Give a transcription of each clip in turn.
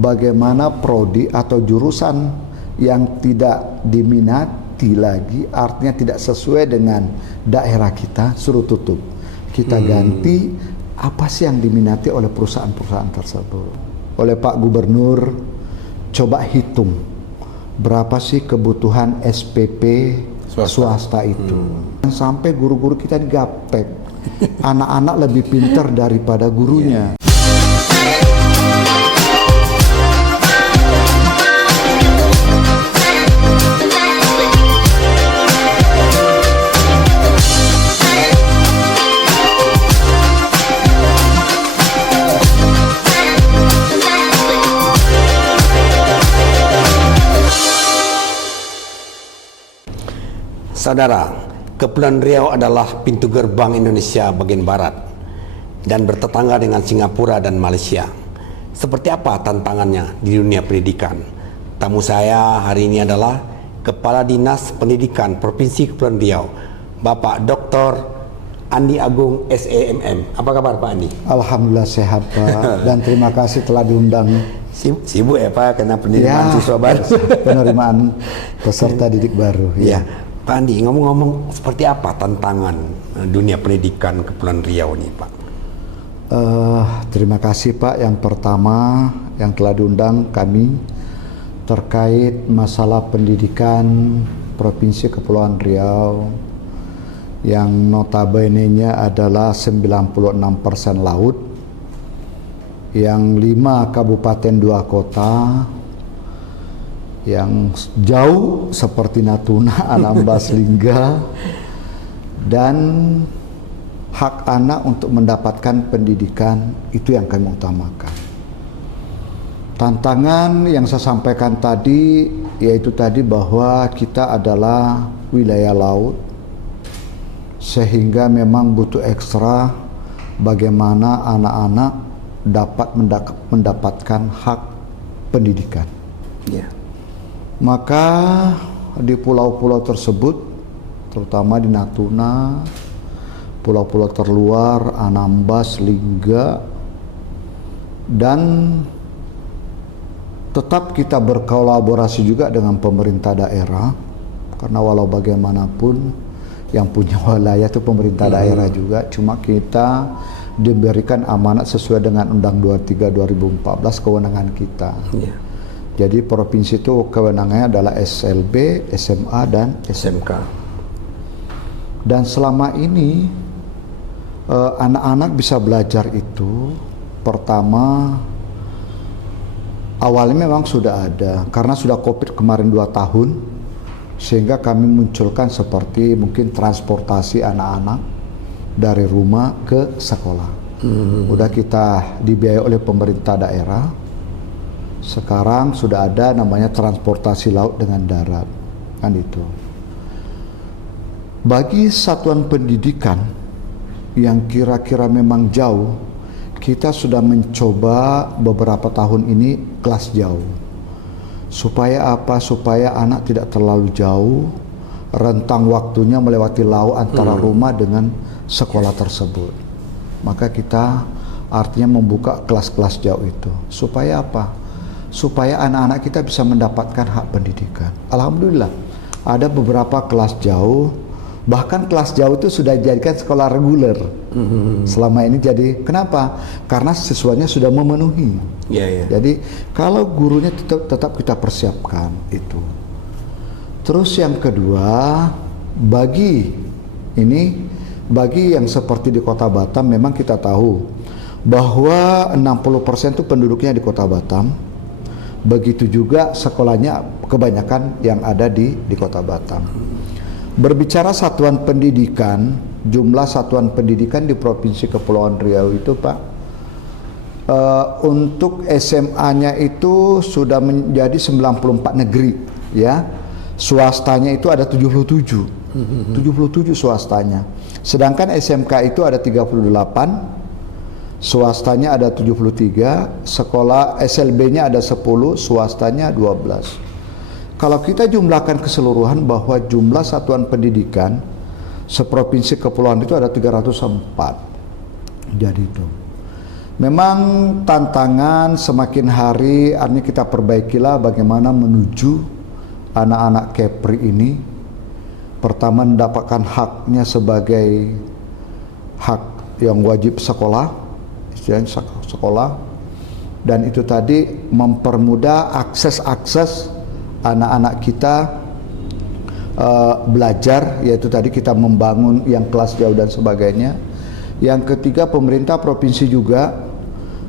bagaimana prodi atau jurusan yang tidak diminati lagi, artinya tidak sesuai dengan daerah kita, suruh tutup. Kita ganti apa sih yang diminati oleh perusahaan-perusahaan tersebut. Oleh Pak Gubernur, coba hitung berapa sih kebutuhan SPP swasta itu. Sampai guru-guru kita digaptek. Anak-anak lebih pintar daripada gurunya. Saudara, Kepulauan Riau adalah pintu gerbang Indonesia bagian barat dan bertetangga dengan Singapura dan Malaysia. Seperti apa tantangannya di dunia pendidikan? Tamu saya hari ini adalah Kepala Dinas Pendidikan Provinsi Kepulauan Riau, Bapak Dr. Andi Agung SEMM. Apa kabar Pak Andi? Alhamdulillah sehat Pak, dan terima kasih telah diundang. Sibuk ya Pak, karena penerimaan siswa baru. Penerimaan peserta didik baru. Ya. Pak Andi, ngomong-ngomong seperti apa tantangan dunia pendidikan Kepulauan Riau ini Pak? Terima kasih Pak. Yang pertama yang telah diundang kami terkait masalah pendidikan Provinsi Kepulauan Riau yang notabene-nya adalah 96% laut, yang 5 kabupaten 2 kota, yang jauh seperti Natuna, Anambas, Lingga, dan hak anak untuk mendapatkan pendidikan itu yang kami utamakan. Tantangan yang saya sampaikan tadi yaitu tadi bahwa kita adalah wilayah laut, sehingga memang butuh ekstra bagaimana anak-anak dapat mendapatkan hak pendidikan. Maka di pulau-pulau tersebut, terutama di Natuna, pulau-pulau terluar, Anambas, Lingga, dan tetap kita berkolaborasi juga dengan pemerintah daerah, karena walau bagaimanapun yang punya wilayah itu pemerintah daerah juga, cuma kita diberikan amanat sesuai dengan Undang 23 2014 kewenangan kita. Jadi provinsi itu kewenangannya adalah SLB, SMA, dan SMK. Dan selama ini anak-anak bisa belajar itu pertama awalnya memang sudah ada, karena sudah COVID kemarin 2 tahun, sehingga kami munculkan seperti mungkin transportasi anak-anak dari rumah ke sekolah. Udah kita dibiayai oleh pemerintah daerah. Sekarang sudah ada namanya transportasi laut dengan darat, kan itu. Bagi satuan pendidikan yang kira-kira memang jauh, kita sudah mencoba beberapa tahun ini kelas jauh. Supaya apa? Supaya anak tidak terlalu jauh, rentang waktunya melewati laut antara rumah dengan sekolah tersebut. Maka kita artinya membuka kelas-kelas jauh itu. Supaya apa? Supaya anak-anak kita bisa mendapatkan hak pendidikan. Alhamdulillah, ada beberapa kelas jauh, bahkan kelas jauh itu sudah dijadikan sekolah reguler. Selama ini jadi, kenapa? Karena siswanya sudah memenuhi. Jadi kalau gurunya tetap kita persiapkan itu. Terus yang kedua, bagi yang seperti di Kota Batam, memang kita tahu bahwa 60% itu penduduknya di Kota Batam. Begitu juga sekolahnya kebanyakan yang ada di Kota Batam. Berbicara satuan pendidikan, jumlah satuan pendidikan di Provinsi Kepulauan Riau itu Pak, untuk SMA-nya itu sudah menjadi 94 negeri, ya. Swastanya itu ada 77 swastanya. Sedangkan SMK itu ada 38, swastanya ada 73, sekolah SLB-nya ada 10, swastanya 12. Kalau kita jumlahkan keseluruhan bahwa jumlah satuan pendidikan seprovinsi kepulauan itu ada 304. Jadi itu. Memang tantangan semakin hari, artinya kita perbaikilah bagaimana menuju anak-anak Kepri ini. Pertama, mendapatkan haknya sebagai hak yang wajib sekolah, istilahnya sekolah. Dan itu tadi mempermudah akses anak-anak kita belajar, yaitu tadi kita membangun yang kelas jauh dan sebagainya. Yang ketiga, pemerintah provinsi juga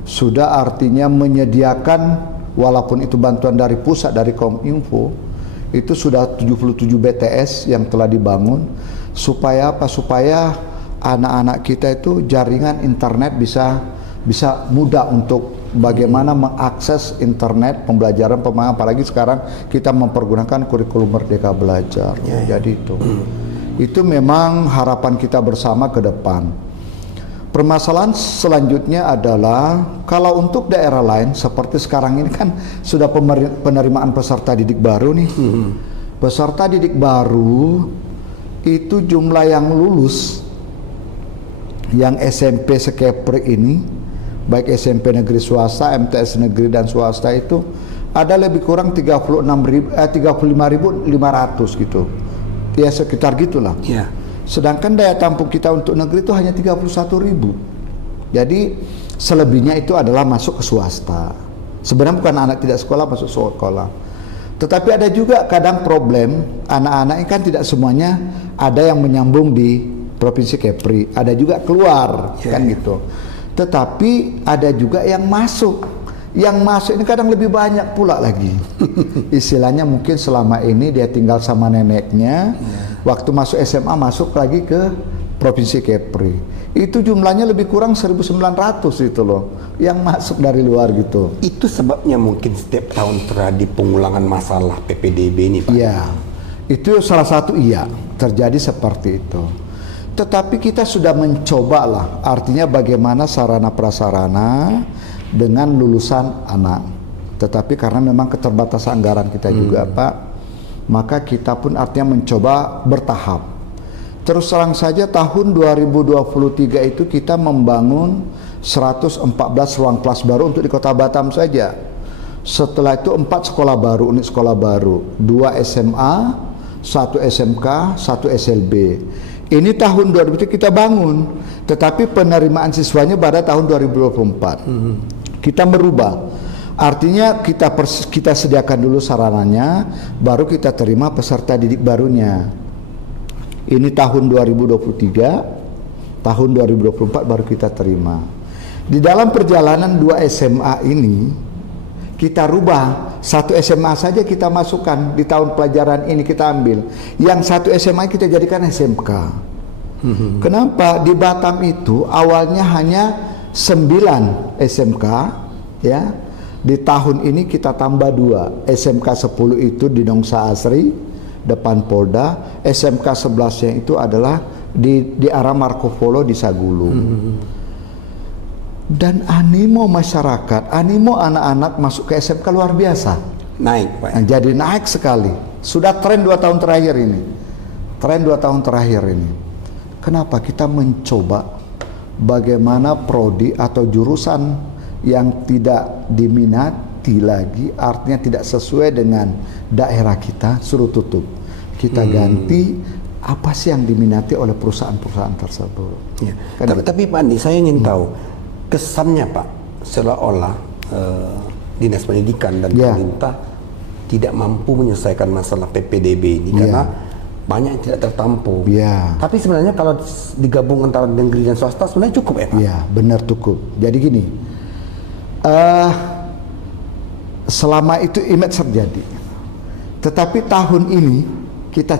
sudah artinya menyediakan, walaupun itu bantuan dari pusat, dari Kominfo, itu sudah 77 BTS yang telah dibangun. Supaya apa? Supaya anak-anak kita itu jaringan internet bisa mudah untuk bagaimana mengakses internet, pembelajaran, pemahaman. Apalagi sekarang kita mempergunakan kurikulum Merdeka Belajar. Jadi itu memang harapan kita bersama ke depan. Permasalahan selanjutnya adalah kalau untuk daerah lain seperti sekarang ini kan sudah penerimaan peserta didik baru nih. Peserta didik baru itu jumlah yang lulus yang SMP sekepri ini, baik SMP negeri swasta, MTS negeri dan swasta, itu ada lebih kurang 35.500 gitu. Ya sekitar gitulah. Sedangkan daya tampung kita untuk negeri itu hanya 31.000. Jadi selebihnya itu adalah masuk ke swasta. Sebenarnya bukan anak tidak sekolah masuk sekolah. Tetapi ada juga kadang problem, anak-anak ini kan tidak semuanya ada yang menyambung di Provinsi Kepri, ada juga keluar, kan gitu. Tetapi ada juga yang masuk. Yang masuk ini kadang lebih banyak pula lagi. Istilahnya mungkin selama ini dia tinggal sama neneknya. Waktu masuk SMA masuk lagi ke Provinsi Kepri. Itu jumlahnya lebih kurang 1.900 itu loh, yang masuk dari luar gitu. Itu sebabnya mungkin setiap tahun terjadi pengulangan masalah PPDB ini, Pak. Iya, itu salah satu terjadi seperti itu. Tetapi kita sudah mencoba lah, artinya bagaimana sarana prasarana dengan lulusan anak. Tetapi karena memang keterbatasan anggaran kita juga, Pak, maka kita pun artinya mencoba bertahap. Terus terang saja tahun 2023 itu kita membangun 114 ruang kelas baru untuk di Kota Batam saja. Setelah itu 4 sekolah baru, unit sekolah baru, 2 SMA, 1 SMK, 1 SLB. Ini tahun 2023 kita bangun, tetapi penerimaan siswanya pada tahun 2024. Kita merubah. Artinya kita sediakan dulu sarananya, baru kita terima peserta didik barunya. Ini tahun 2023, tahun 2024 baru kita terima. Di dalam perjalanan 2 SMA ini, kita rubah. 1 SMA saja kita masukkan di tahun pelajaran ini kita ambil. Yang 1 SMA kita jadikan SMK. Kenapa? Di Batam itu awalnya hanya 9 SMK, ya. Di tahun ini kita tambah 2. SMK 10 itu di Nongsa Asri, depan Polda. SMK 11-nya itu adalah di arah Marco Polo di Sagulu. Dan animo masyarakat, animo anak-anak masuk ke SMK luar biasa. Naik, Pak. Nah, jadi naik sekali. Sudah tren 2 tahun terakhir ini. Tren 2 tahun terakhir ini. Kenapa? Kita mencoba bagaimana prodi atau jurusan yang tidak diminati lagi, artinya tidak sesuai dengan daerah kita, suruh tutup. Kita ganti apa sih yang diminati oleh perusahaan-perusahaan tersebut. Ya. Tapi Pak Andi, saya ingin tahu kesannya, Pak, seolah-olah Dinas Pendidikan dan pemerintah tidak mampu menyelesaikan masalah PPDB ini karena banyak yang tidak tertampung. Tapi sebenarnya kalau digabung antara negeri dan swasta sebenarnya cukup, ya Pak? Iya, benar cukup. Jadi gini, selama itu image terjadi, tetapi tahun ini kita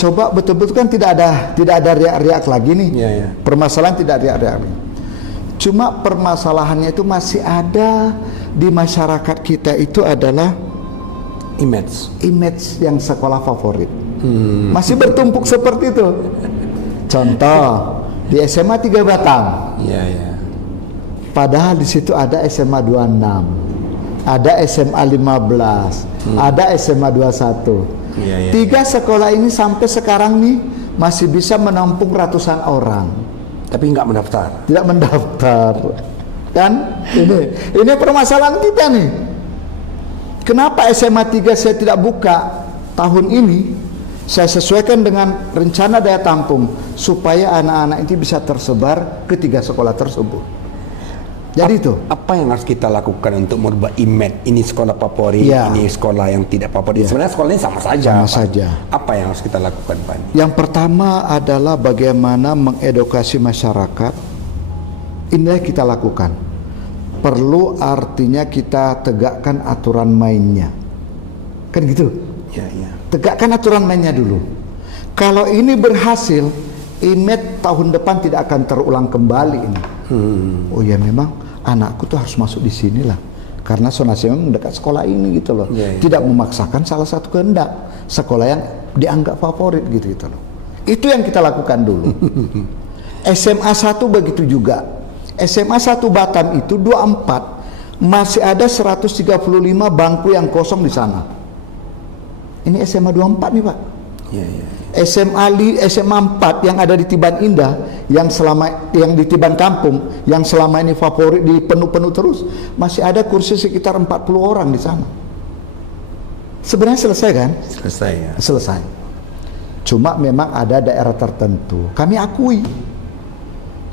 coba betul-betul kan tidak ada riak-riak lagi nih. Permasalahan tidak riak-riak lagi. Cuma permasalahannya itu masih ada di masyarakat kita, itu adalah image yang sekolah favorit. Masih bertumpuk seperti itu. Contoh di SMA 3 Batam. Padahal di situ ada SMA 26, ada SMA 15, ada SMA 21. 3 sekolah ini sampai sekarang nih masih bisa menampung ratusan orang. Tapi nggak mendaftar. Tidak mendaftar. Kan ini permasalahan kita nih. Kenapa SMA 3 saya tidak buka tahun ini? Saya sesuaikan dengan rencana daya tampung supaya anak-anak itu bisa tersebar ke 3 sekolah tersebut. Jadi itu Apa yang harus kita lakukan untuk merubah image ini sekolah favorit, Ya. ini sekolah yang tidak favorit? Sebenarnya sekolahnya sama saja. sama Pak. saja. Apa yang harus kita lakukan, Pak? Yang pertama adalah bagaimana mengedukasi masyarakat. Inilah yang kita lakukan. Perlu artinya kita tegakkan aturan mainnya. Kan gitu. Ya, ya. Tegakkan aturan mainnya dulu. Kalau ini berhasil, image tahun depan tidak akan terulang kembali ini. Oh ya, memang anakku tuh harus masuk di sini lah. Karena zonasi memang dekat sekolah ini gitu loh. Ya, ya. Tidak memaksakan salah satu kehendak. Sekolah yang dianggap favorit gitu loh. Itu yang kita lakukan dulu. SMA 1 begitu juga. SMA 1 Batam itu 24 masih ada 135 bangku yang kosong di sana. Ini SMA 24 nih, Pak. Ya, ya. SMA 4 yang ada di Tiban Indah, yang di Tiban Kampung, yang selama ini favorit di penuh-penuh terus, masih ada kursi sekitar 40 orang di sana. Sebenarnya selesai kan? Selesai ya. Selesai. Cuma memang ada daerah tertentu, kami akui.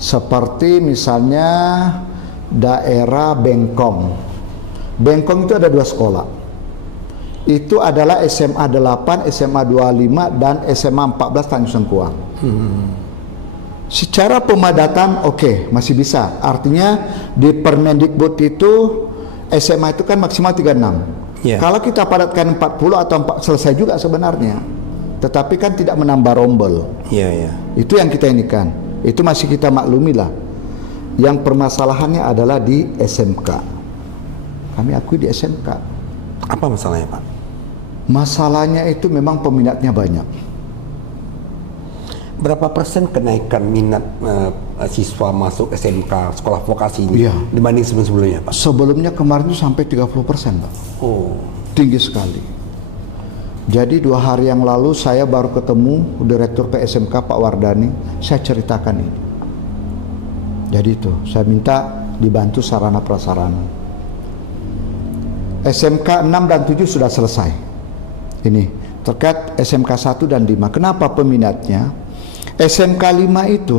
Seperti misalnya daerah Bengkong. Bengkong itu ada 2 sekolah. Itu adalah SMA 8, SMA 25 dan SMA 14 Tanjung Sengkuang. Secara pemadatan oke, masih bisa. Artinya di Permendikbud itu SMA itu kan maksimal 36. Ya. Kalau kita padatkan 40 atau 4 selesai juga sebenarnya. Tetapi kan tidak menambah rombel. Iya, iya. Itu yang kita inikan. Itu masih kita maklumi lah. Yang permasalahannya adalah di SMK. Kami akui di SMK. Apa masalahnya, Pak? Masalahnya itu memang peminatnya banyak. Berapa persen kenaikan minat siswa masuk SMK, sekolah vokasi ini Iya. dibanding sebelum-sebelumnya, Pak? Sebelumnya kemarin itu sampai 30%, Pak. Oh. Tinggi sekali. Jadi 2 hari yang lalu saya baru ketemu Direktur PSMK Pak Wardani. Saya ceritakan ini. Jadi itu, saya minta dibantu sarana prasarana. SMK 6 dan 7 sudah selesai. Ini terkait SMK 1 dan 5. Kenapa peminatnya? SMK 5 itu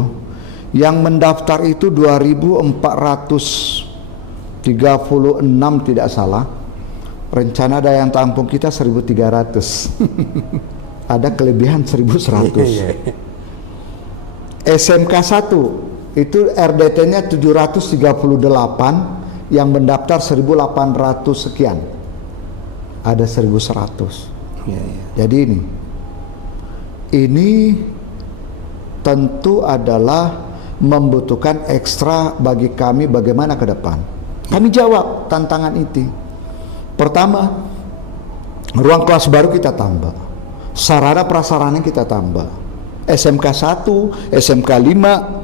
yang mendaftar itu 2.436 tidak salah. Rencana daya tampung kita 1.300. Ada kelebihan 1.100. SMK 1 itu RDT-nya 738, yang mendaftar 1.800 sekian. Ada 1.100. Jadi ini tentu adalah membutuhkan ekstra bagi kami bagaimana ke depan. Kami jawab tantangan itu. Pertama, ruang kelas baru kita tambah, sarana prasarana kita tambah. SMK 1, SMK 5,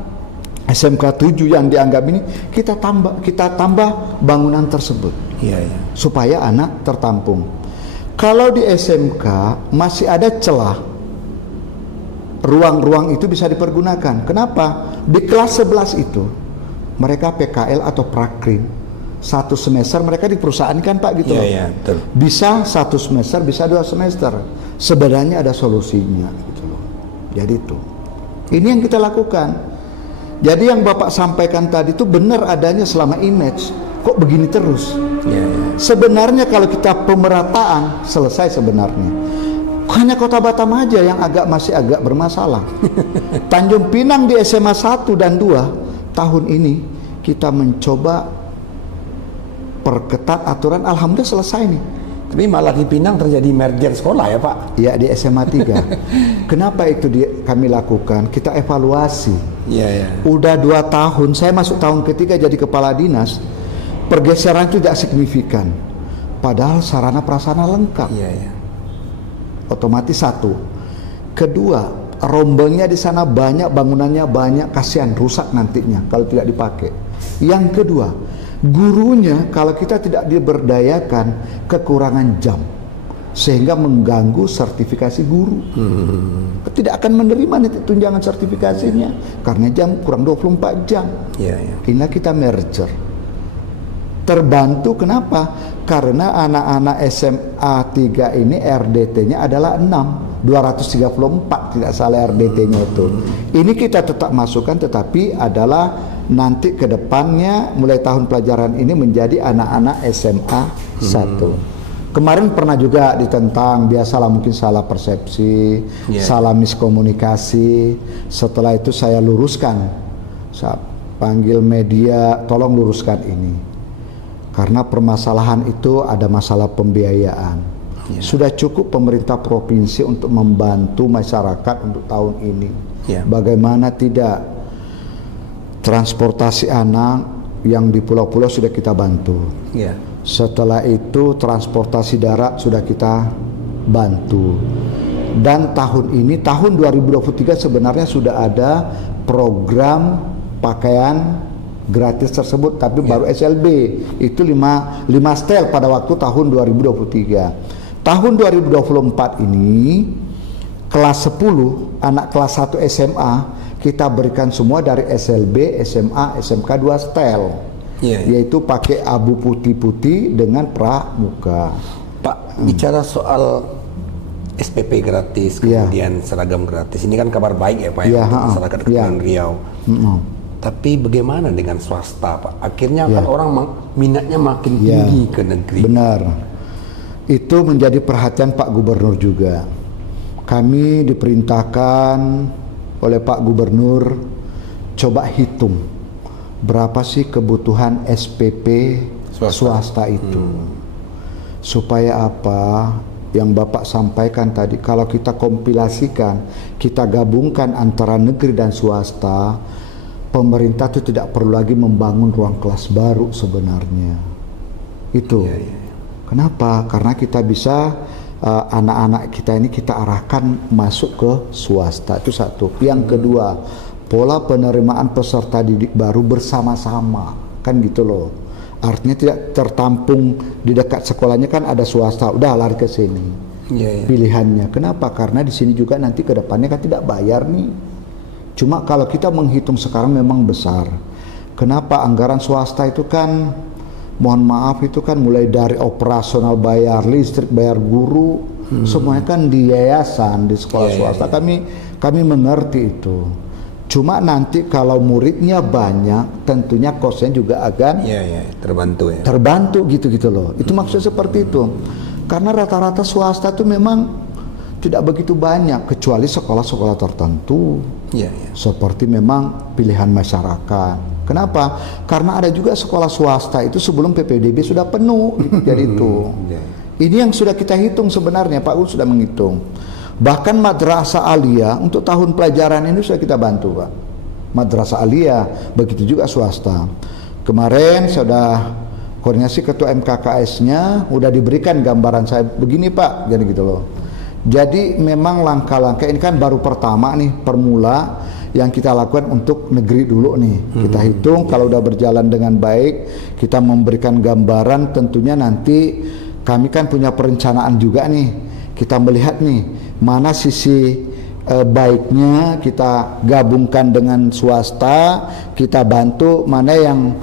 SMK 7 yang dianggap ini kita tambah bangunan tersebut. Iya, iya. Supaya anak tertampung. Kalau di SMK masih ada celah, ruang-ruang itu bisa dipergunakan. Kenapa? Di kelas 11 itu mereka PKL atau prakrin. 1 semester mereka di perusahaan kan, Pak, gitu. Iya, loh. iya, betul. Bisa 1 semester, bisa 2 semester. Sebenarnya ada solusinya gitu loh. Jadi itu. Ini yang kita lakukan. Jadi yang Bapak sampaikan tadi itu benar adanya selama image. Kok begini terus? Iya, iya. Sebenarnya kalau kita pemerataan selesai sebenarnya. Hanya Kota Batam aja yang masih agak bermasalah. Tanjung Pinang di SMA 1 dan 2 tahun ini kita mencoba perketat aturan, alhamdulillah selesai nih. Tapi malah di Pinang terjadi merger sekolah ya, Pak? Ya, di SMA 3. Kenapa itu kami lakukan? Kita evaluasi. Iya, iya. Udah 2 tahun, saya masuk tahun ketiga jadi kepala dinas. Pergeseran itu tidak signifikan. Padahal sarana prasarana lengkap. Iya, iya. Otomatis 1. Kedua, rombongnya di sana banyak, bangunannya banyak, kasihan rusak nantinya kalau tidak dipakai. Yang kedua, gurunya kalau kita tidak diberdayakan, kekurangan jam. sehingga mengganggu sertifikasi guru. Tidak akan menerima nanti tunjangan sertifikasinya karena jam kurang 24 jam. Inilah kita merger. Terbantu kenapa? Karena anak-anak SMA 3 ini RDT-nya adalah 234 tidak salah RDT-nya itu. Ini kita tetap masukkan, tetapi adalah nanti ke depannya mulai tahun pelajaran ini menjadi anak-anak SMA 1. Kemarin pernah juga ditentang, biasalah mungkin salah persepsi, salah miskomunikasi. Setelah itu saya luruskan, saya panggil media, tolong luruskan ini. Karena permasalahan itu ada masalah pembiayaan. Sudah cukup pemerintah provinsi untuk membantu masyarakat untuk tahun ini. Bagaimana tidak, transportasi anak yang di pulau-pulau sudah kita bantu. Setelah itu transportasi darat sudah kita bantu. Dan tahun ini, tahun 2023 sebenarnya sudah ada program pakaian gratis tersebut, tapi baru SLB itu 5 setel pada waktu tahun 2023. Tahun 2024 ini kelas 10 anak kelas 1 SMA kita berikan semua dari SLB, SMA, SMK 2 setel. Yaitu pakai abu putih-putih dengan pramuka. Pak, bicara soal SPP gratis, kemudian seragam gratis, ini kan kabar baik ya Pak untuk masyarakat Kepulauan Riau. Tapi bagaimana dengan swasta Pak? Akhirnya kan orang minatnya makin tinggi ke negeri. Benar. Itu menjadi perhatian Pak Gubernur juga. Kami diperintahkan oleh Pak Gubernur coba hitung berapa sih kebutuhan SPP swasta itu. Supaya apa? Yang Bapak sampaikan tadi, kalau kita kompilasikan, kita gabungkan antara negeri dan swasta, pemerintah itu tidak perlu lagi membangun ruang kelas baru sebenarnya. Itu. Kenapa? Karena kita bisa anak-anak kita ini kita arahkan masuk ke swasta. Itu satu. Yang kedua, pola penerimaan peserta didik baru bersama-sama. Kan gitu loh. Artinya tidak tertampung di dekat sekolahnya, kan ada swasta, udah lari ke sini. Pilihannya. Kenapa? Karena di sini juga nanti ke depannya kan tidak bayar nih. Cuma kalau kita menghitung sekarang memang besar. Kenapa? Anggaran swasta itu kan, mohon maaf, itu kan mulai dari operasional, bayar listrik, bayar guru, semuanya kan di yayasan, di sekolah swasta. Kami mengerti itu. Cuma nanti kalau muridnya banyak, tentunya kosnya juga akan terbantu ya. Terbantu gitu loh. Itu maksudnya seperti itu. Karena rata-rata swasta itu memang tidak begitu banyak, kecuali sekolah-sekolah tertentu. Seperti memang pilihan masyarakat. Kenapa? Karena ada juga sekolah swasta itu sebelum PPDB sudah penuh. Jadi itu. Ini yang sudah kita hitung sebenarnya, Pak Gun sudah menghitung. Bahkan madrasah aliyah untuk tahun pelajaran ini sudah kita bantu, Pak. Madrasah aliyah, begitu juga swasta. Kemarin saya sudah koordinasi ketua MKKS-nya, udah diberikan gambaran saya begini Pak, jadi gitu loh. Jadi memang langkah-langkah ini kan baru pertama nih, permula yang kita lakukan untuk negeri dulu nih. Kita hitung kalau udah berjalan dengan baik, kita memberikan gambaran, tentunya nanti kami kan punya perencanaan juga nih. Kita melihat nih mana sisi baiknya kita gabungkan dengan swasta, kita bantu mana yang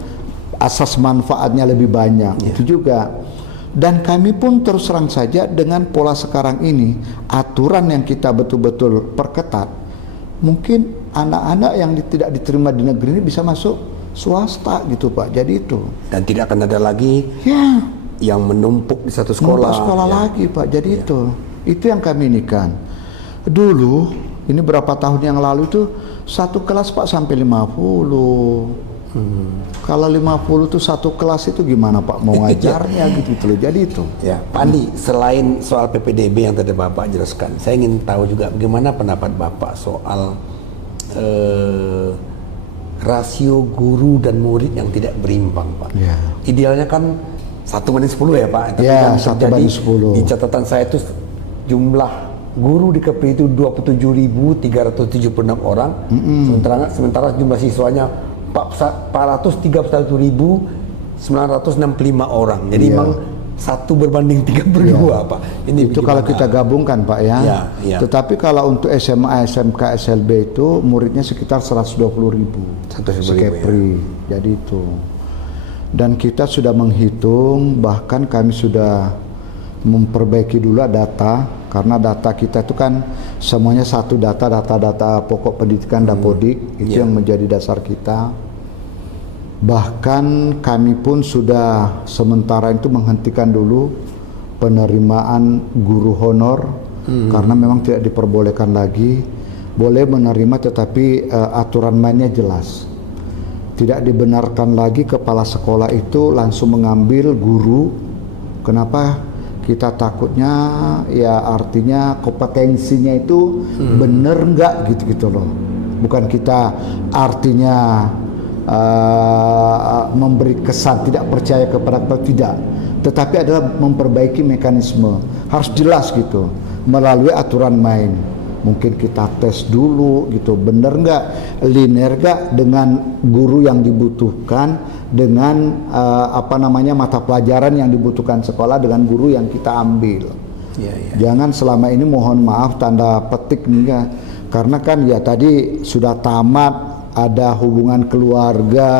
asas manfaatnya lebih banyak. Itu juga. Dan kami pun terus terang saja dengan pola sekarang ini, aturan yang kita betul-betul perketat, mungkin anak-anak yang tidak diterima di negeri ini bisa masuk swasta gitu Pak. Jadi itu. Dan tidak akan ada lagi yang menumpuk di satu sekolah. Sekolah lagi Pak. Jadi itu yang kami ini kan. Dulu, ini berapa tahun yang lalu itu satu kelas Pak sampai 50. Kalau 50 itu satu kelas itu gimana Pak mau ngajarnya gitu loh. Jadi itu. Ya, Pak Andi, selain soal PPDB yang tadi Bapak jelaskan, saya ingin tahu juga bagaimana pendapat Bapak soal rasio guru dan murid yang tidak berimbang, Pak. Idealnya kan 1:10 ya Pak. Tapi yang 1:10. Di catatan saya itu jumlah guru di Kepri itu 27.376 orang. Sementara jumlah siswanya 431.965 orang. Jadi memang 1:32 Pak. Ini Itu kalau bagaimana? kita gabungkan Pak ya. Ya. Tetapi kalau untuk SMA, SMK, SLB itu muridnya sekitar 120.000 Sekepri. Jadi itu. Dan kita sudah menghitung, bahkan kami sudah memperbaiki dulu data, karena data kita itu kan semuanya satu data pokok pendidikan Dapodik, itu yang menjadi dasar kita. Bahkan kami pun sudah sementara itu menghentikan dulu penerimaan guru honor, karena memang tidak diperbolehkan lagi. Boleh menerima tetapi aturan mainnya jelas. Tidak dibenarkan lagi kepala sekolah itu langsung mengambil guru. Kenapa? Kita takutnya ya artinya kompetensinya itu bener nggak gitu loh. Bukan kita artinya memberi kesan tidak percaya kepada tidak, tetapi adalah memperbaiki mekanisme. Harus jelas gitu melalui aturan main. Mungkin kita tes dulu gitu, bener nggak, linear nggak dengan guru yang dibutuhkan, dengan mata pelajaran yang dibutuhkan sekolah dengan guru yang kita ambil. Jangan selama ini mohon maaf tanda petik nih ya, karena kan ya tadi sudah tamat, ada hubungan keluarga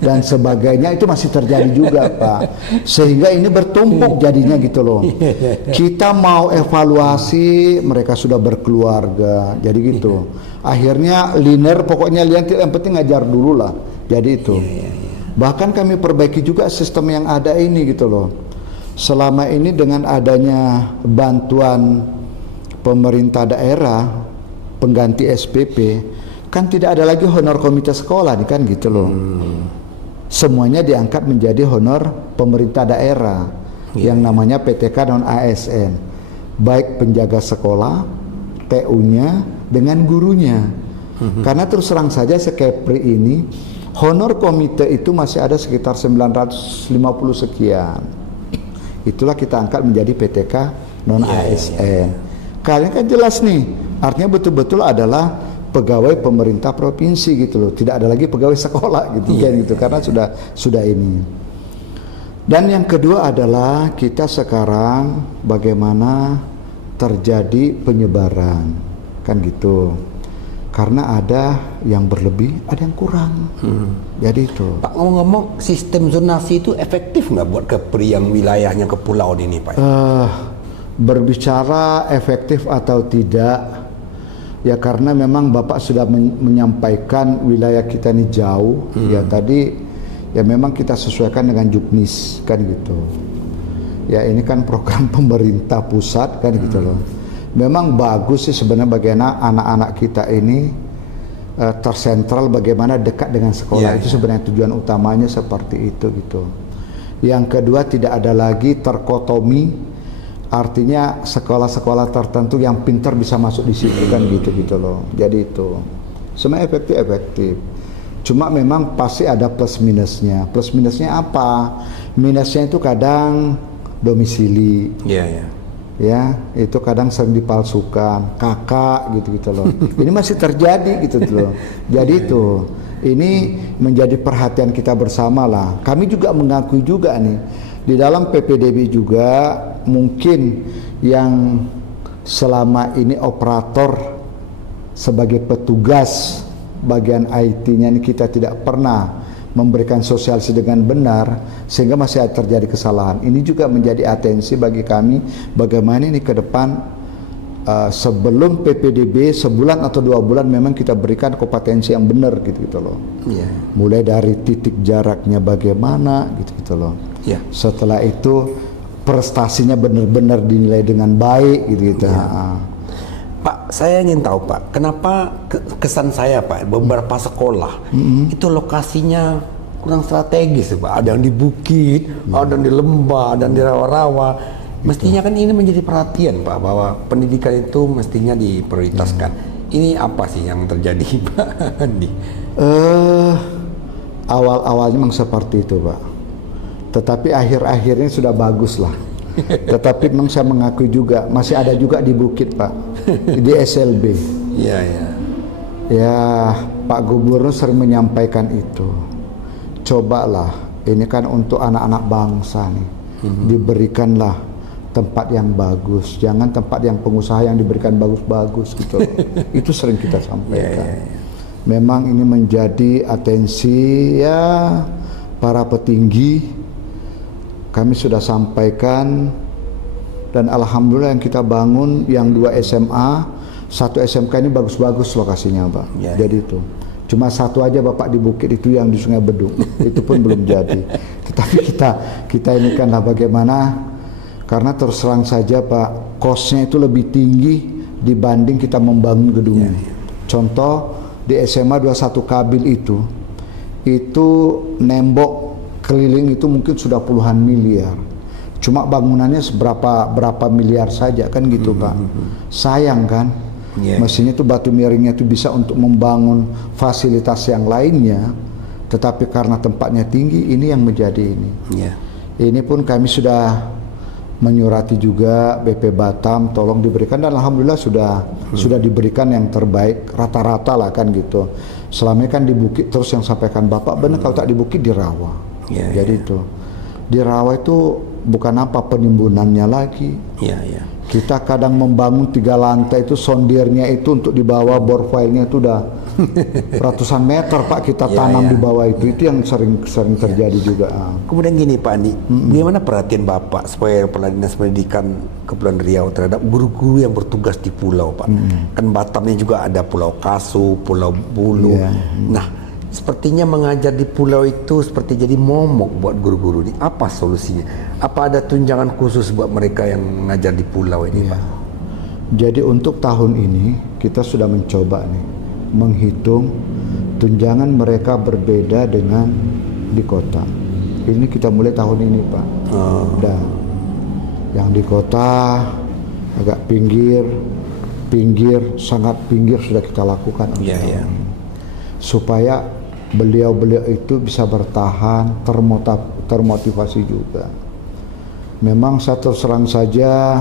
dan sebagainya, itu masih terjadi juga Pak, sehingga ini bertumpuk jadinya gitu loh. Kita mau evaluasi, mereka sudah berkeluarga, jadi gitu. Akhirnya linear, pokoknya yang penting ngajar dulu lah, jadi itu. Bahkan kami perbaiki juga sistem yang ada ini gitu loh. Selama ini dengan adanya bantuan pemerintah daerah pengganti SPP, kan tidak ada lagi honor komite sekolah nih kan gitu loh. Semuanya diangkat menjadi honor pemerintah daerah yang namanya PTK non ASN, baik penjaga sekolah, TU-nya dengan gurunya. Karena terus terang saja Sekepri ini honor komite itu masih ada sekitar 950 sekian. Itulah kita angkat menjadi PTK non ASN. Kalian kan jelas nih, artinya betul-betul adalah pegawai pemerintah provinsi gitu loh, tidak ada lagi pegawai sekolah gitu kan gitu, karena sudah ini. Dan yang kedua adalah kita sekarang bagaimana terjadi penyebaran kan gitu, karena ada yang berlebih, ada yang kurang. Jadi itu Pak, ngomong-ngomong, sistem zonasi itu efektif nggak buat Kepri yang wilayahnya kepulauan ini Pak? Berbicara efektif atau tidak, ya karena memang Bapak sudah menyampaikan wilayah kita ini jauh, ya tadi ya memang kita sesuaikan dengan Juknis kan gitu. Ya ini kan program pemerintah pusat kan gitu loh. Memang bagus sih sebenarnya bagaimana anak-anak kita ini tersentral, bagaimana dekat dengan sekolah, itu sebenarnya tujuan utamanya seperti itu gitu. Yang kedua, tidak ada lagi terkotomi. Artinya sekolah-sekolah tertentu yang pintar bisa masuk di situ kan gitu loh. Jadi itu semua efektif. Cuma memang pasti ada plus minusnya. Plus minusnya apa? Minusnya itu kadang domisili. Ya, itu kadang sering dipalsukan, kakak gitu loh. Ini masih terjadi gitu loh. Jadi itu ini menjadi perhatian kita bersama lah. Kami juga mengakui juga nih di dalam PPDB juga mungkin yang selama ini operator sebagai petugas bagian IT-nya ini kita tidak pernah memberikan sosialisasi dengan benar, sehingga masih terjadi kesalahan. Ini juga menjadi atensi bagi kami bagaimana ini ke depan, sebelum PPDB sebulan atau 2 bulan memang kita berikan kompetensi yang benar gitu loh. Mulai dari titik jaraknya bagaimana gitu loh. Setelah itu prestasinya benar-benar dinilai dengan baik gitu. Pak, saya ingin tahu Pak, kenapa kesan saya Pak, beberapa sekolah itu lokasinya kurang strategis Pak. Ada yang di bukit, ada yang di lembah, ada yang di rawa-rawa. Mestinya kan ini menjadi perhatian Pak, bahwa pendidikan itu mestinya diprioritaskan. Ini apa sih yang terjadi Pak Andi? Awal-awalnya memang seperti itu Pak, tetapi akhir-akhirnya sudah bagus lah. Tetapi memang saya mengakui juga masih ada juga di bukit Pak, di SLB. Ya Pak Gubernur sering menyampaikan itu. Cobalah, ini kan untuk anak-anak bangsa nih. diberikanlah tempat yang bagus, jangan tempat yang pengusaha yang diberikan bagus-bagus gitu loh. Itu sering kita sampaikan. Memang ini menjadi atensi ya para petinggi. Kami sudah sampaikan, dan alhamdulillah yang kita bangun yang 2 SMA, 1 SMK ini bagus-bagus lokasinya, Pak. Jadi itu cuma 1 aja Bapak di bukit itu yang di Sungai Bedung, itu pun belum jadi. Tetapi kita ini kan lah bagaimana, karena terus terang saja Pak, kosnya itu lebih tinggi dibanding kita membangun gedungnya. Contoh di SMA 21 Kabil itu nembok keliling itu mungkin sudah puluhan miliar. Cuma bangunannya berapa miliar saja kan gitu Pak. Sayang kan. Mestinya itu batu miringnya itu bisa untuk membangun fasilitas yang lainnya, tetapi karena tempatnya tinggi, ini yang menjadi ini. Ini pun kami sudah menyurati juga BP Batam, tolong diberikan, dan alhamdulillah sudah diberikan yang terbaik rata-rata lah kan gitu. Selama ini kan di bukit terus yang sampaikan Bapak, benar kalau tak di bukit di rawa. Jadi itu di rawa itu bukan apa penimbunannya lagi. Kita kadang membangun 3 lantai itu, sondirnya itu untuk di bawah bor filenya itu udah ratusan meter Pak kita tanam di bawah itu yang sering terjadi juga. Kemudian gini Pak Andi, bagaimana perhatian Bapak supaya Kepala Dinas Pendidikan Kepulauan Riau terhadap guru-guru yang bertugas di pulau Pak? Kan Batamnya juga ada Pulau Kasu, Pulau Bulu. Nah, sepertinya mengajar di pulau itu seperti jadi momok buat guru-guru ini. Apa solusinya? Apa ada tunjangan khusus buat mereka yang mengajar di pulau ini, Pak? Jadi untuk tahun ini kita sudah mencoba nih menghitung tunjangan mereka berbeda dengan di kota. Ini kita mulai tahun ini, Pak. Dan yang di kota agak pinggir, sangat pinggir sudah kita lakukan. Supaya beliau-beliau itu bisa bertahan, termotivasi juga. Memang saya terus terang saja,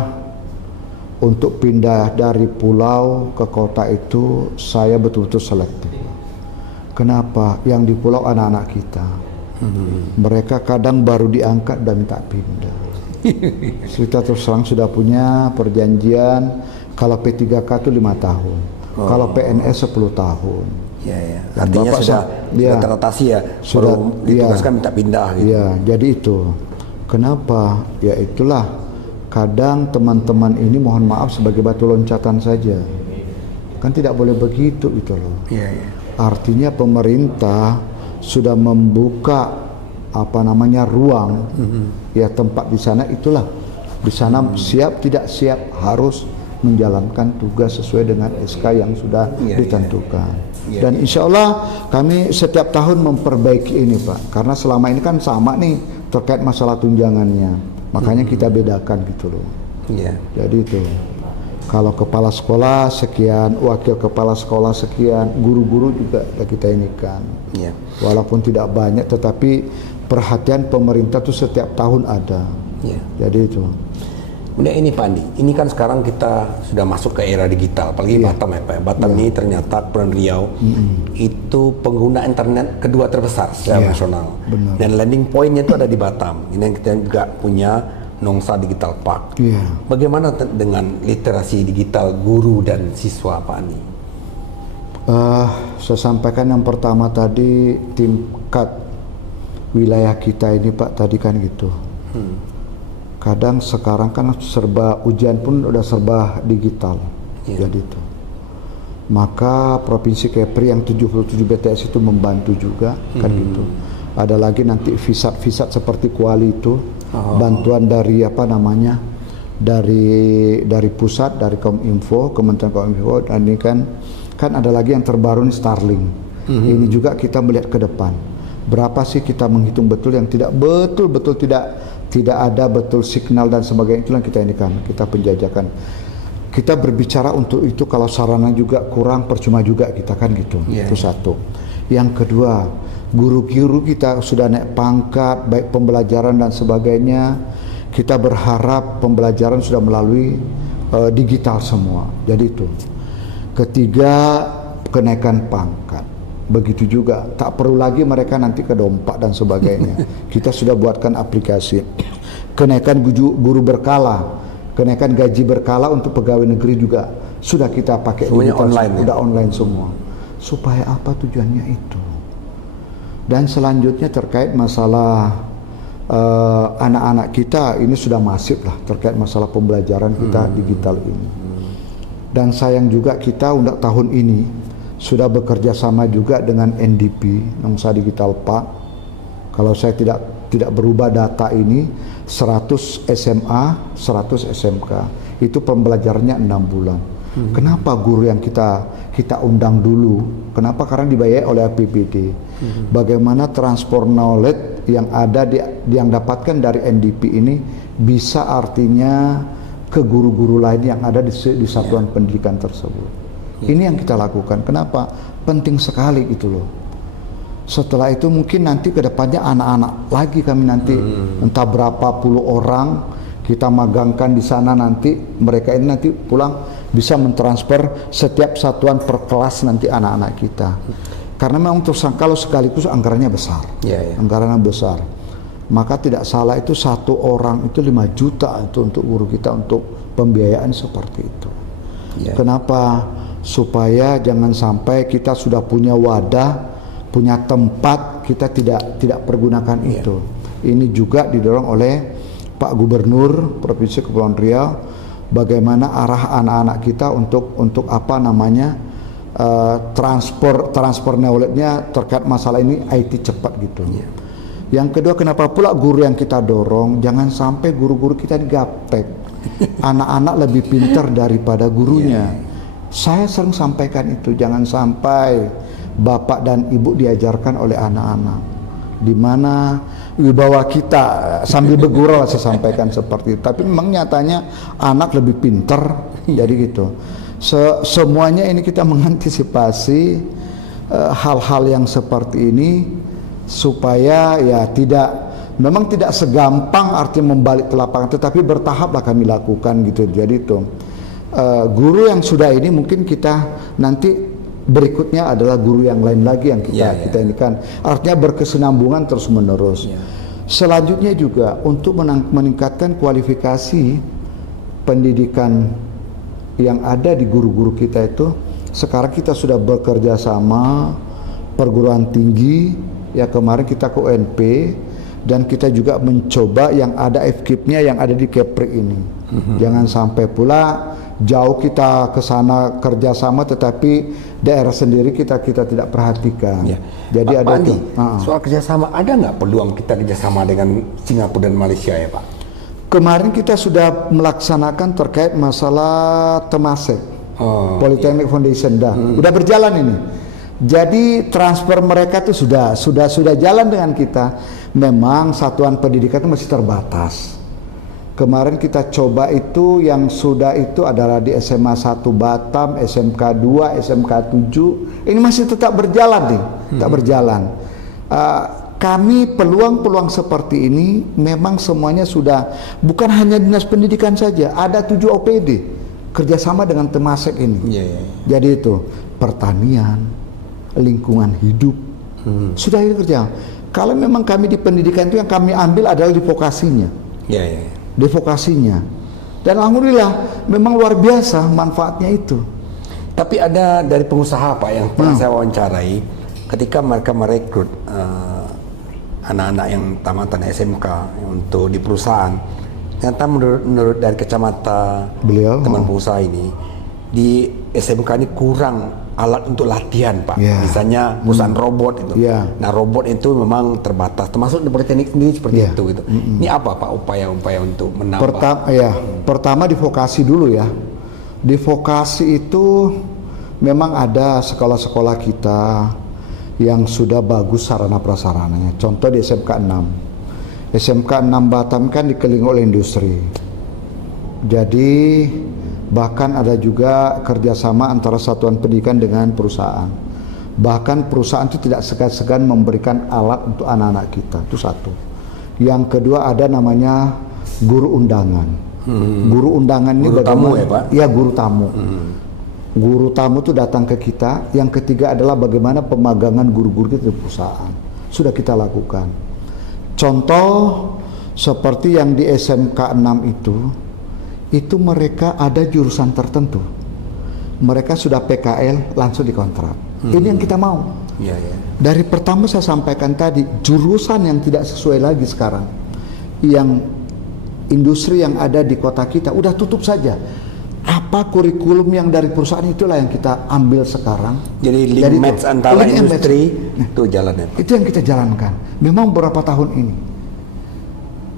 untuk pindah dari pulau ke kota itu saya betul-betul selektif. Kenapa? Yang di pulau anak-anak kita. Mereka kadang baru diangkat dan minta pindah. Kita terus terang sudah punya perjanjian, kalau P3K itu 5 tahun, kalau PNS 10 tahun. Artinya sudah teratasi ya, sudah ditugaskan minta pindah gitu. Jadi itu. Kenapa? Ya itulah, kadang teman-teman ini mohon maaf sebagai batu loncatan saja. Kan tidak boleh begitu gitu loh. Artinya pemerintah sudah membuka ruang, ya tempat di sana, itulah. Di sana siap tidak siap harus menjalankan tugas sesuai dengan SK yang sudah ditentukan. Dan insya Allah kami setiap tahun memperbaiki ini Pak, karena selama ini kan sama nih terkait masalah tunjangannya, makanya kita bedakan gitu loh. Jadi itu, kalau kepala sekolah sekian, wakil kepala sekolah sekian, guru-guru juga kita ini kan. Walaupun tidak banyak, tetapi perhatian pemerintah tuh setiap tahun ada. Jadi itu. Udah ini Pak Andi, ini kan sekarang kita sudah masuk ke era digital, apalagi Batam ya Pak. Batam ini ternyata Kepulauan Riau itu pengguna internet kedua terbesar secara nasional. Dan landing pointnya itu ada di Batam. Ini yang kita juga punya Nongsa Digital Park. Bagaimana dengan literasi digital guru dan siswa Pak Andi? Saya sampaikan yang pertama tadi, tingkat wilayah kita ini Pak tadi kan gitu. Kadang sekarang kan serba ujian pun udah serba digital. Jadi itu. Maka Provinsi Kepri yang 77 BTS itu membantu juga kan gitu. Ada lagi nanti visat seperti Kuali itu, bantuan dari dari pusat, dari Kominfo, Kementerian Kominfo, dan ini kan ada lagi yang terbaru nih Starlink. Ini juga kita melihat ke depan. Berapa sih kita menghitung betul yang tidak betul-betul tidak ada betul signal dan sebagainya, itu yang kita penjajakan. Kita berbicara untuk itu, kalau sarana juga kurang percuma juga kita kan gitu. Itu satu. Yang kedua, guru-guru kita sudah naik pangkat, baik pembelajaran dan sebagainya. Kita berharap pembelajaran sudah melalui digital semua. Jadi itu. Ketiga, kenaikan pangkat. Begitu juga, tak perlu lagi mereka nanti ke dompak dan sebagainya. Kita sudah buatkan aplikasi. kenaikan guru berkala, kenaikan gaji berkala untuk pegawai negeri juga sudah kita pakai semuanya digital, online, udah online semua. Supaya apa tujuannya itu? Dan selanjutnya terkait masalah anak-anak kita ini sudah masif lah terkait masalah pembelajaran kita digital ini. Dan sayang juga kita untuk tahun ini sudah bekerja sama juga dengan NDP, Nusa Digital Park. Kalau saya tidak berubah data ini 100 SMA, 100 SMK. Itu pembelajarannya 6 bulan. Kenapa guru yang kita undang dulu? Kenapa? Karena dibayar oleh APBD. Bagaimana transfer knowledge yang ada yang dapatkan dari NDP ini bisa artinya ke guru-guru lain yang ada di satuan pendidikan tersebut. Ini yang kita lakukan. Kenapa? Penting sekali gitu loh. Setelah itu mungkin nanti ke depannya anak-anak lagi kami nanti entah berapa puluh orang kita magangkan di sana, nanti mereka ini nanti pulang bisa mentransfer setiap satuan per kelas nanti anak-anak kita. Karena memang kalau sekaligus anggarannya besar. Anggarannya besar. Maka tidak salah itu satu orang itu 5 juta itu untuk guru kita untuk pembiayaan seperti itu. Kenapa? Supaya jangan sampai kita sudah punya wadah, punya tempat, kita tidak pergunakan itu. Ini juga didorong oleh Pak Gubernur Provinsi Kepulauan Riau, bagaimana arah anak-anak kita untuk apa namanya transfer knowledge-nya terkait masalah ini IT cepat gitu. Yang kedua, kenapa pula guru yang kita dorong jangan sampai guru-guru kita digaptek. Anak-anak lebih pintar daripada gurunya. Saya sering sampaikan itu, jangan sampai bapak dan ibu diajarkan oleh anak-anak, di mana wibawa kita sambil bergurau saya sampaikan seperti itu. Tapi memang nyatanya anak lebih pintar, jadi gitu. Semuanya ini kita mengantisipasi hal-hal yang seperti ini supaya ya memang tidak segampang artinya membalik ke lapangan, tetapi bertahap lah kami lakukan gitu. Jadi itu guru yang sudah ini mungkin kita nanti berikutnya adalah guru yang lain lagi yang kita ini kan artinya berkesinambungan terus menerus. Selanjutnya juga untuk meningkatkan kualifikasi pendidikan yang ada di guru-guru kita itu, sekarang kita sudah bekerja sama perguruan tinggi ya, kemarin kita ke UNP dan kita juga mencoba yang ada FKIP-nya yang ada di Kepri ini. Jangan sampai pula jauh kita ke sana kerjasama tetapi daerah sendiri kita tidak perhatikan. Jadi Pak ada Andi, itu. soal kerjasama, ada nggak peluang kita kerjasama dengan Singapura dan Malaysia ya Pak? Kemarin kita sudah melaksanakan terkait masalah Temasek, Polytechnic Foundation udah berjalan ini. Jadi transfer mereka itu sudah jalan dengan kita. Memang satuan pendidikan itu masih terbatas. Kemarin kita coba itu yang sudah itu adalah di SMA 1 Batam, SMK 2, SMK 7. Ini masih tetap berjalan nih, tetap berjalan. Kami peluang-peluang seperti ini memang semuanya sudah, bukan hanya dinas pendidikan saja, ada 7 OPD kerjasama dengan Temasek ini. Jadi itu pertanian, lingkungan hidup, sudah itu kerja. Kalau memang kami di pendidikan itu yang kami ambil adalah di vokasinya. Di vokasinya. Dan alhamdulillah memang luar biasa manfaatnya itu. Tapi ada dari pengusaha Pak yang pernah saya wawancarai, ketika mereka merekrut anak-anak yang tamatan SMK untuk di perusahaan, ternyata menurut dari kacamata beliau, teman pengusaha ini, di SMK ini kurang alat untuk latihan Pak. Misalnya perusahaan robot itu. Nah robot itu memang terbatas, termasuk di Politeknik sendiri seperti itu gitu. Ini apa Pak upaya-upaya untuk menambah? Pertama di vokasi dulu ya. Di vokasi itu memang ada sekolah-sekolah kita yang sudah bagus sarana prasarananya. Contoh di SMK 6. SMK 6 Batam kan dikelilingi oleh industri. Jadi bahkan ada juga kerjasama antara satuan pendidikan dengan perusahaan. Bahkan perusahaan itu tidak segan-segan memberikan alat untuk anak-anak kita. Itu satu. Yang kedua ada namanya guru undangan. Guru undangan ini guru tamu ya Pak? Ya guru tamu. Guru tamu itu datang ke kita. Yang ketiga adalah bagaimana pemagangan guru-guru kita di perusahaan. Sudah kita lakukan. Contoh Seperti yang di SMK 6 itu mereka ada jurusan tertentu. Mereka sudah PKL langsung dikontrak. Ini yang kita mau. Ya, ya. Dari pertama saya sampaikan tadi, jurusan yang tidak sesuai lagi sekarang, yang industri yang ada di kota kita, udah tutup saja. Apa kurikulum yang dari perusahaan itulah yang kita ambil sekarang. Jadi link match antara industri itu jalannya. Itu yang kita jalankan. Memang beberapa tahun ini.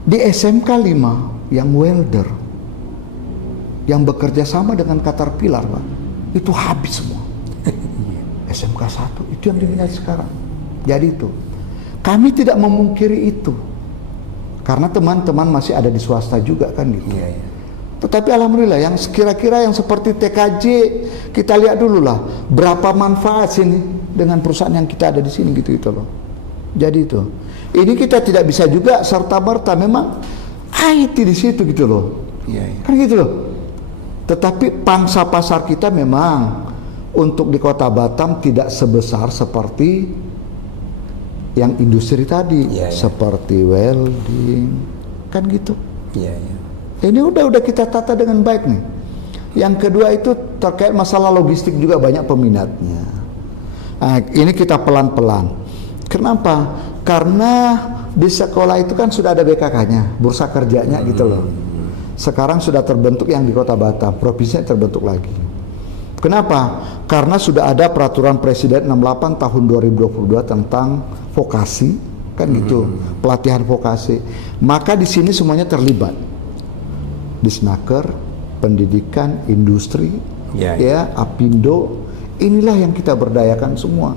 Di SMK 5 yang welder, yang bekerja sama dengan Caterpillar, Pak, itu habis semua. SMK 1 itu yang diminati sekarang. Jadi itu, kami tidak memungkiri itu, karena teman-teman masih ada di swasta juga kan gitu. Iya, iya. Tetapi alhamdulillah yang kira-kira yang seperti TKJ, kita lihat dulu lah berapa manfaat sini dengan perusahaan yang kita ada di sini gitu loh. Jadi itu, ini kita tidak bisa juga serta-merta memang IT di situ gitu loh. Iya, iya. Kan gitu loh. Tetapi pangsa pasar kita memang untuk di Kota Batam tidak sebesar seperti yang industri tadi, ya, ya. Seperti welding, kan gitu. Iya, iya. Ini udah kita tata dengan baik nih. Yang kedua itu terkait masalah logistik juga banyak peminatnya. Nah, ini kita pelan-pelan. Kenapa? Karena di sekolah itu kan sudah ada BKK-nya, bursa kerjanya gitu loh. Sekarang sudah terbentuk yang di Kota Batam, provinsinya terbentuk lagi. Kenapa? Karena sudah ada peraturan Presiden 68 tahun 2022 tentang vokasi, kan gitu, pelatihan vokasi. Maka di sini semuanya terlibat. Disnaker, pendidikan, industri, ya, Apindo, inilah yang kita berdayakan semua.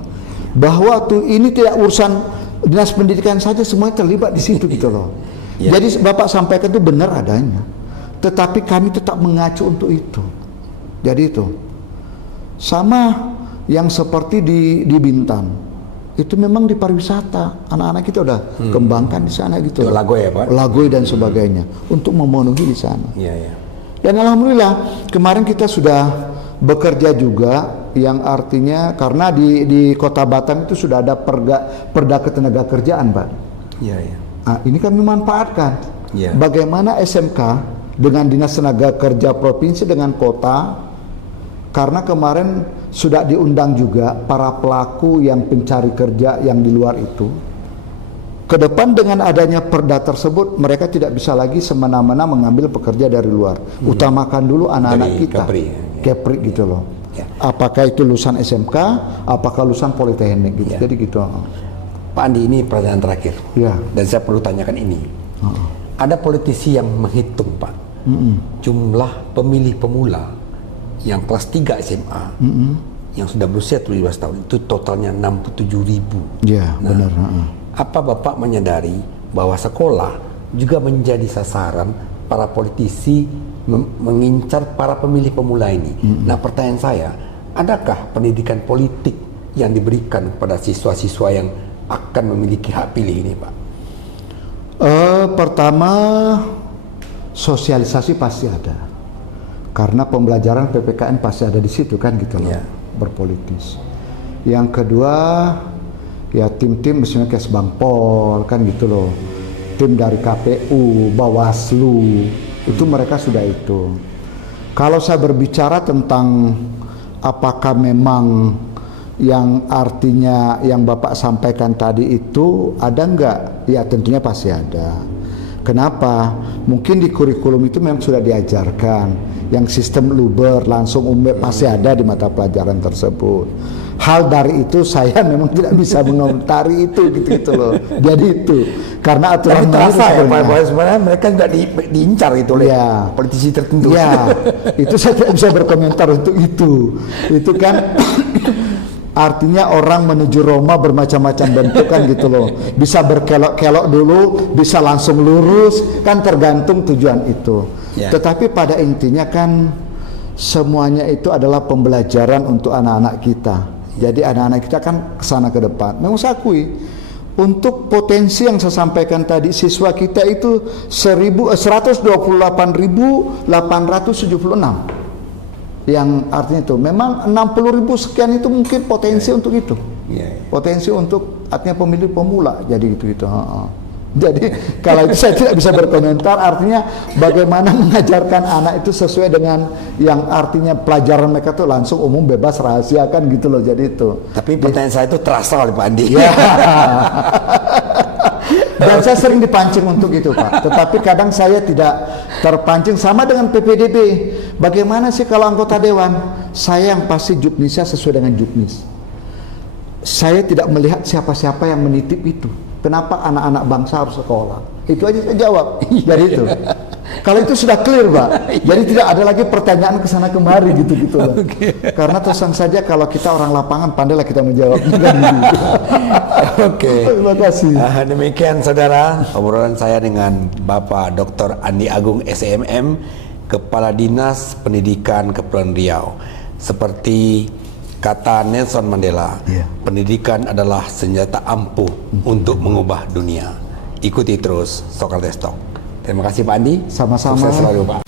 Bahwa tuh ini tidak urusan dinas pendidikan saja, semuanya terlibat di situ gitu loh. Ya. Jadi Bapak sampaikan itu benar adanya. Tetapi kami tetap mengacu untuk itu. Jadi itu. Sama yang seperti di Bintan, itu memang di pariwisata, anak-anak kita udah kembangkan di sana gitu. Lagoy ya Pak? Lagoy dan sebagainya untuk memenuhi di sana. Iya, iya. Dan alhamdulillah kemarin kita sudah bekerja juga, yang artinya karena di Kota Batam itu sudah ada perda ketenaga kerjaan, Pak. Iya, iya. Nah, ini kami manfaatkan. Iya. Bagaimana SMK dengan Dinas Tenaga Kerja Provinsi dengan kota. Karena kemarin sudah diundang juga para pelaku yang pencari kerja yang di luar itu. Ke depan dengan adanya perda tersebut, mereka tidak bisa lagi semena-mena mengambil pekerja dari luar. Utamakan dulu anak-anak kita. Kepri gitu loh. Ya. Apakah itu lulusan SMK, apakah lulusan Politeknik gitu. Ya. Jadi gitu. Pak Andi, ini pertanyaan terakhir. Ya. Dan saya perlu tanyakan ini. Ada politisi yang menghitung, Pak, jumlah pemilih pemula yang kelas 3 SMA yang sudah berusia 17 tahun itu totalnya 67.000. Ya, benar. Apa Bapak menyadari bahwa sekolah juga menjadi sasaran para politisi mengincar para pemilih pemula ini? Nah, pertanyaan saya, adakah pendidikan politik yang diberikan kepada siswa-siswa yang akan memiliki hak pilih ini, Pak? Pertama, sosialisasi pasti ada. Karena pembelajaran PPKN pasti ada di situ kan gitu loh, berpolitis. Yang kedua, ya tim-tim misalnya kayak Bangpol kan gitu loh, tim dari KPU, Bawaslu, itu mereka sudah itu. Kalau saya berbicara tentang apakah memang yang artinya yang Bapak sampaikan tadi itu ada enggak? Ya tentunya pasti ada. Kenapa? Mungkin di kurikulum itu memang sudah diajarkan. Yang sistem luber langsung pasti ada di mata pelajaran tersebut. Hal dari itu saya memang tidak bisa mengomentari itu gitu loh. Jadi itu karena aturan terasa ya Pak, sebenarnya mereka tidak diincar itu oleh politisi tertentu. Ya, itu saya tidak bisa berkomentar untuk itu. Itu kan artinya orang menuju Roma bermacam-macam bentuk kan gitu loh. Bisa berkelok-kelok dulu, bisa langsung lurus, kan tergantung tujuan itu. Tetapi pada intinya kan semuanya itu adalah pembelajaran untuk anak-anak kita. Jadi anak-anak kita kan kesana ke depan. Memang saya akui untuk potensi yang saya sampaikan tadi, siswa kita itu 128.876. Yang artinya itu memang 60.000 sekian itu mungkin potensi untuk itu. Potensi untuk artinya pemilih pemula. Jadi gitu. Jadi kalau itu saya tidak bisa berkomentar. Artinya bagaimana mengajarkan anak itu sesuai dengan yang artinya pelajaran mereka tuh langsung umum, bebas, rahasia kan gitu loh. Jadi itu. Tapi pertanyaan saya itu terasa oleh Pak Andi. Ya. Dan saya sering dipancing untuk itu, Pak. Tetapi kadang saya tidak terpancing. Sama dengan PPDB. Bagaimana sih kalau anggota dewan? Saya yang pasti juknisnya sesuai dengan juknis. Saya tidak melihat siapa-siapa yang menitip itu. Kenapa anak-anak bangsa harus sekolah? Itu aja saya jawab. Jadi itu. Kalau itu sudah clear, Pak. Jadi tidak ada lagi pertanyaan ke sana kemari gitu-gitu. Karena terus terang saja kalau kita orang lapangan pandailah kita menjawabnya. Oke. Terima kasih. Demikian saudara obrolan saya dengan Bapak Dr. Andi Agung SMM, Kepala Dinas Pendidikan Kepulauan Riau. Seperti kata Nelson Mandela, pendidikan adalah senjata ampuh untuk mengubah dunia. Ikuti terus Socrates Talk. Terima kasih Pak Andi. Sama-sama. Sukses selalu Pak.